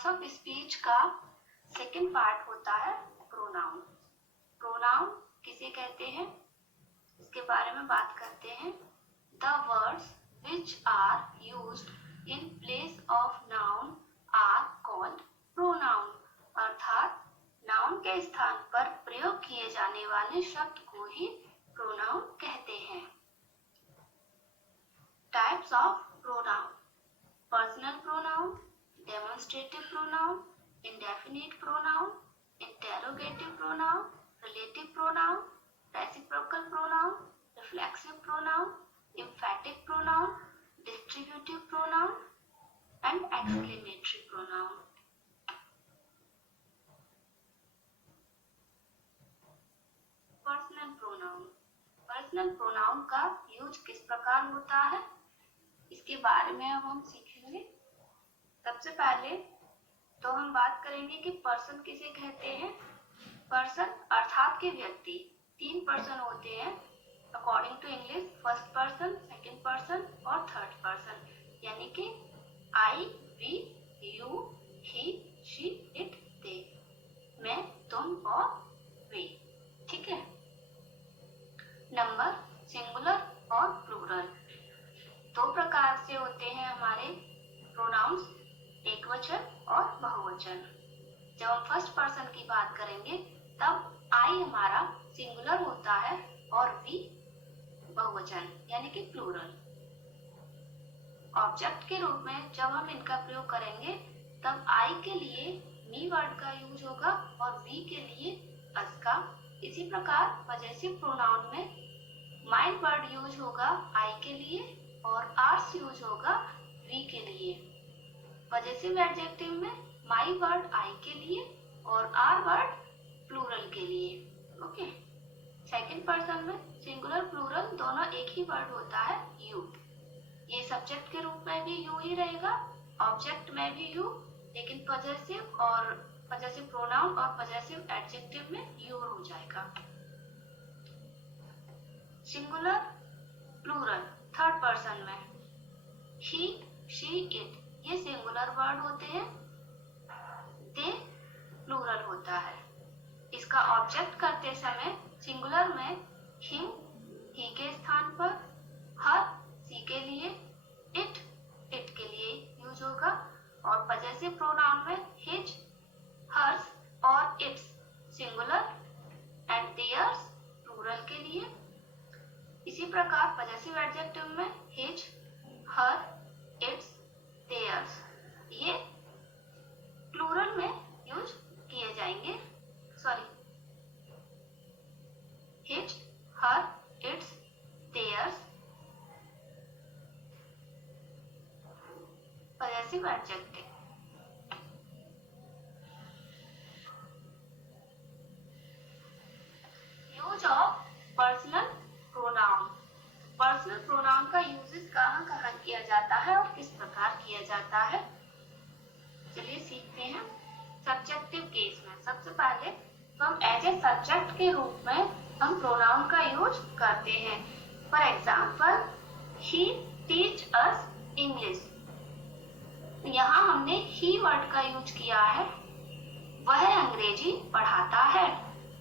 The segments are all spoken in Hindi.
पार्ट्स ऑफ स्पीच का सेकंड पार्ट होता है प्रोनाउन। प्रोनाउन किसे कहते हैं इसके बारे में बात करते हैं। The words which are used in place of noun are called pronoun, अर्थात नाउन के स्थान पर प्रयोग किए जाने वाले शब्द को ही प्रोनाउन कहते हैं। Types of pronoun: personal pronoun, demonstrative pronoun, indefinite pronoun, interrogative pronoun, relative pronoun, reciprocal pronoun, reflexive pronoun, एम्फैटिक pronoun, distributive pronoun and exclamatory pronoun. Personal pronoun. Personal pronoun का यूज किस प्रकार होता है इसके बारे में अब हम सीखेंगे। सबसे पहले तो हम बात करेंगे कि पर्सन किसे कहते हैं। पर्सन अर्थात के व्यक्ति, तीन पर्सन होते हैं according to English, first person, second person और थर्ड पर्सन, यानी कि I, we, you, he, she, it, they, मैं, तुम और वे। ठीक है। नंबर सिंगुलर और प्लूरल। दो प्रकार से होते हैं हमारे प्रोनाउंस, एक वचन और बहुवचन। जब हम फर्स्ट पर्सन की बात करेंगे तब आई हमारा सिंगुलर होता है और वी बहुवचन यानी कि प्लूरल। ऑब्जेक्ट के रूप में जब हम इनका प्रयोग करेंगे तब आई के लिए मी वर्ड का यूज होगा और वी के लिए अस का। इसी प्रकार पजेसिव प्रोनाउन में माई वर्ड यूज होगा आई के लिए और आर्स यूज होगा वी के लिए। पजेसिव एडजेक्टिव में माई वर्ड आई के लिए और आर वर्ड प्लूरल के लिए। ओके। सेकंड पर्सन में सिंगुलर प्लूरल दोनों एक ही वर्ड होता है, यू। ये सब्जेक्ट के रूप में भी यू ही रहेगा, ऑब्जेक्ट में भी यू, लेकिन पजेसिव प्रोनाउन और पजेसिव एडजेक्टिव में यू हो जाएगा। सिंगुलर प्लूरल थर्ड पर्सन में ही, शी, इट ये सिंगुलर वर्ड होते हैं, दे प्लूरल होता है। इसका ऑब्जेक्ट करते समय सिंगुलर में हिम ही के स्थान पर, हर सी के लिए, इट के लिए यूज होगा और पजेसिव प्रोनाउन में हिज, हर्स और its singular and theirs plural के लिए। इसी प्रकार पजेसिव एडजेक्टिव में हिज, हर, इट्स, देयर्स ये प्लूरल में यूज किए जाएंगे। His, her, its, theirs possessive adjective. Use of personal pronoun. Personal pronoun का यूजेस कहाँ कहाँ किया जाता है और किस प्रकार किया जाता है, चलिए सीखते हैं। सब्जेक्टिव केस में सबसे पहले तो हम एज ए सब्जेक्ट के रूप में हम प्रोनाउन का यूज करते हैं। For example, he teach us English. यहाँ हमने ही वर्ड का यूज किया है, वह अंग्रेजी पढ़ाता है।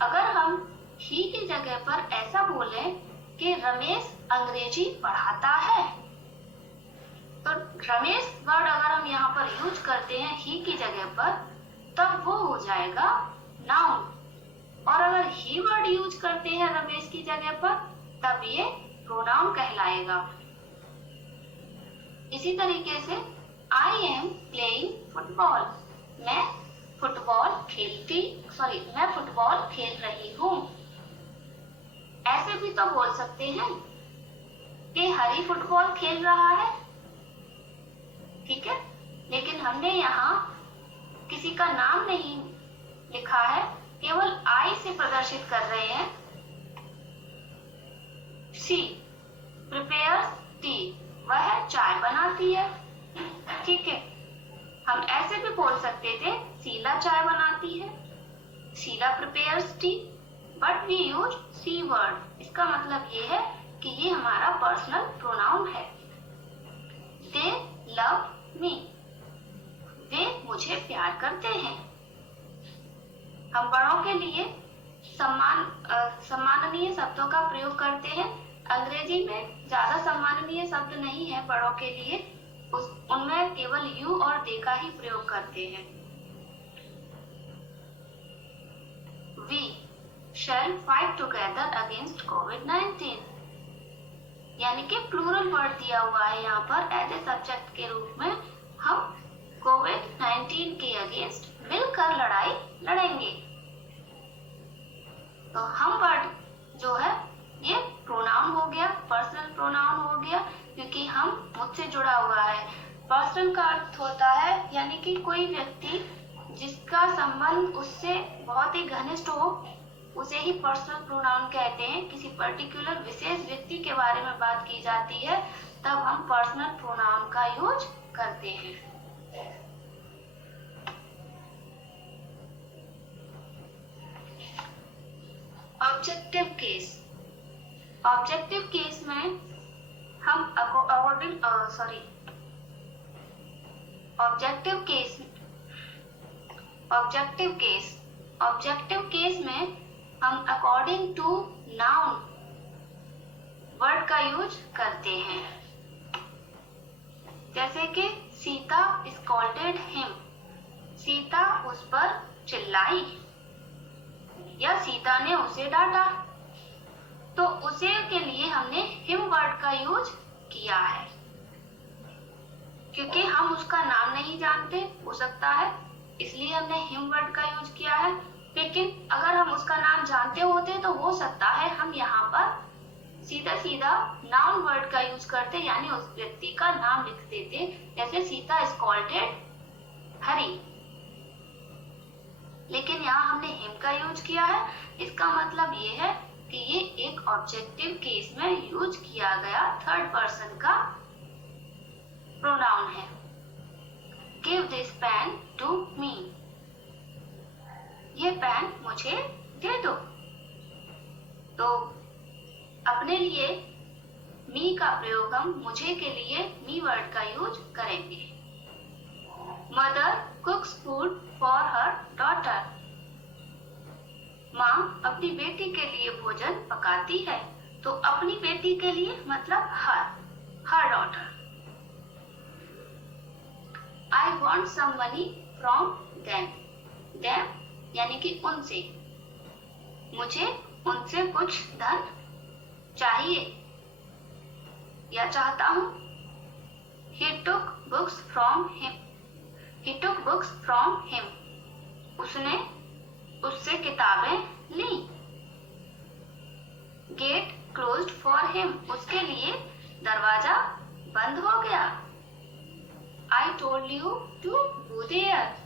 अगर हम ही की जगह पर ऐसा बोले कि रमेश अंग्रेजी पढ़ाता है, तो रमेश वर्ड अगर हम यहाँ पर यूज करते हैं ही की जगह पर तब वो हो जाएगा नाउन, और अगर ही वर्ड यूज करते हैं रमेश की जगह पर तब ये प्रोनाउन कहलाएगा। इसी तरीके से आई एम प्लेइंग फुटबॉल। मैं फुटबॉल खेल रही हूँ। ऐसे भी तो बोल सकते हैं कि हरी फुटबॉल खेल रहा है, ठीक है, लेकिन हमने यहाँ किसी का नाम नहीं लिखा है, केवल आई से प्रदर्शित कर रहे हैं। शी प्रिपेयर्स टी, वह चाय बनाती है। ठीक है, हम ऐसे भी बोल सकते थे शीला चाय बनाती है, Sheela prepares tea, but we use she word. इसका मतलब ये है कि ये हमारा पर्सनल प्रोनाउन है। दे लव मी, वे मुझे प्यार करते हैं। हम बड़ों के लिए सम्माननीय शब्दों का प्रयोग करते हैं। अंग्रेजी में ज्यादा सम्माननीय शब्द नहीं है बड़ों के लिए, उनमें केवल यू और दे का ही प्रयोग करते हैं। We shall fight together against COVID-19, यानी कि प्लूरल वर्ड दिया हुआ है यहाँ पर एज ए सब्जेक्ट के रूप में। हम कोविड-19 के अगेंस्ट मिलकर लड़ाई लड़ेंगे। तो हम वर्ड जो है ये प्रोनाउन हो गया, पर्सनल प्रोनाउन हो गया, क्योंकि हम मुझसे जुड़ा हुआ है। पर्सनल का अर्थ होता है यानी कि कोई व्यक्ति जिसका संबंध उससे बहुत ही घनिष्ठ हो, उसे ही पर्सनल प्रोनाउन कहते हैं। किसी पर्टिकुलर विशेष व्यक्ति के बारे में बात की जाती है तब हम पर्सनल प्रोनाउन का यूज करते हैं। Objective case. ऑब्जेक्टिव केस में हम ऑब्जेक्टिव केस में हम अकॉर्डिंग टू नाउन वर्ड का यूज करते हैं। जैसे कि सीता स्कॉल्डेड हिम, सीता उस पर चिल्लाई या सीता ने उसे डांटा, तो उसे के लिए हमने हिम वर्ड का यूज किया है। क्योंकि हम उसका नाम नहीं जानते, हो सकता है इसलिए हमने हिम वर्ड का यूज किया है। लेकिन अगर हम उसका नाम जानते होते तो हो सकता है हम यहाँ पर सीधा सीधा नाउन वर्ड का यूज करते, यानी उस व्यक्ति का नाम लिख देते, जैसे सीता स्कॉल्डेड हरी। लेकिन यहाँ हमने हिम का यूज किया है। इसका मतलब ये है कि ये एक ऑब्जेक्टिव केस में यूज किया गया थर्ड पर्सन का प्रोनाउन है। Give this pen to me, ये पेन मुझे दे दो। तो अपने लिए मी का प्रयोग हम मुझे के लिए मी वर्ड का यूज करेंगे। Mother कुक्स food for her daughter, माँ अपनी बेटी के लिए भोजन पकाती है। तो अपनी बेटी के लिए मतलब her daughter. I want some money from them, them यानी कि उनसे, मुझे उनसे कुछ धन चाहिए या चाहता हूँ। He took books from him, he took books from him, उसने उससे किताबें ली। गेट क्लोज्ड फॉर हिम, उसके लिए दरवाजा बंद हो गया। I told you to go there,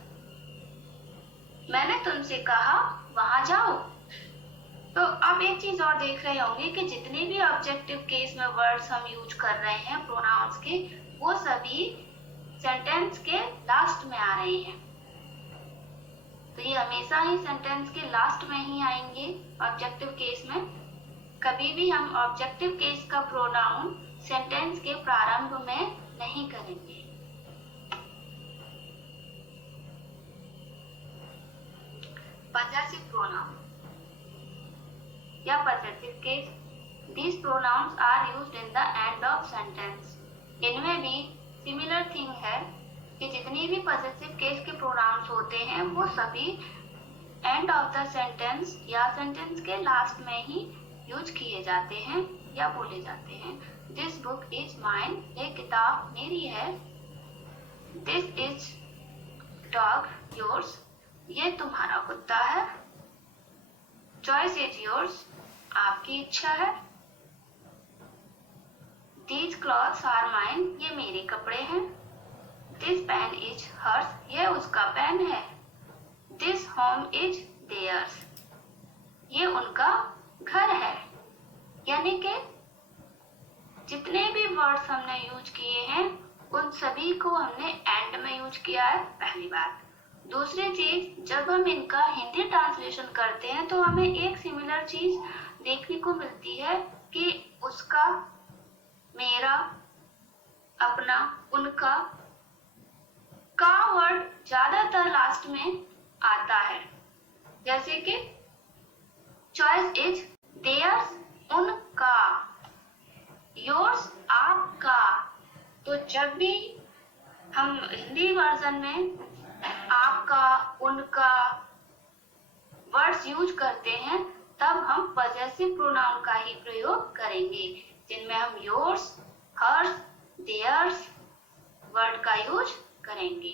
मैंने तुमसे कहा वहां जाओ। तो आप एक चीज और देख रहे होंगे कि जितने भी ऑब्जेक्टिव केस में वर्ड्स हम यूज कर रहे हैं प्रोनाउंस के, वो सभी सेंटेंस के लास्ट में आ रहे हैं। तो ये हमेशा ही सेंटेंस के लास्ट में ही आएंगे ऑब्जेक्टिव केस में। कभी भी हम ऑब्जेक्टिव केस का प्रोनाउन सेंटेंस के प्रारंभ में नहीं करेंगे। possessive pronoun या possessive case, these pronouns are used in the end of sentence। इनमें भी सिमिलर थिंग है कि जितनी भी possessive case के pronouns होते हैं वो सभी end of the sentence या sentence के लास्ट में ही यूज किए जाते हैं या बोले जाते हैं। This book is mine, ये किताब मेरी है। This is dog yours, ये तुम्हारा कुत्ता है। Choice is yours, आपकी इच्छा है। These clothes are mine, ये मेरे कपड़े हैं। This pen is hers, ये उसका पेन है। This home is theirs, ये उनका घर है। यानी कि जितने भी वर्ड्स हमने यूज किए हैं उन सभी को हमने एंड में यूज किया है, पहली बात। दूसरी चीज, जब हम इनका हिंदी ट्रांसलेशन करते हैं तो हमें एक सिमिलर चीज देखने को मिलती है कि उसका, मेरा, अपना, उनका का वर्ड ज्यादातर लास्ट में आता है, जैसे कि चॉइस इज देयर्स उनका, योर्स आपका। तो जब भी हम हिंदी वर्जन में आपका, उनका वर्ड्स यूज करते हैं तब हम पजेसिव प्रोनाउन का ही प्रयोग करेंगे, जिनमें हम योर्स, हर्स, देयर्स वर्ड का यूज करेंगे।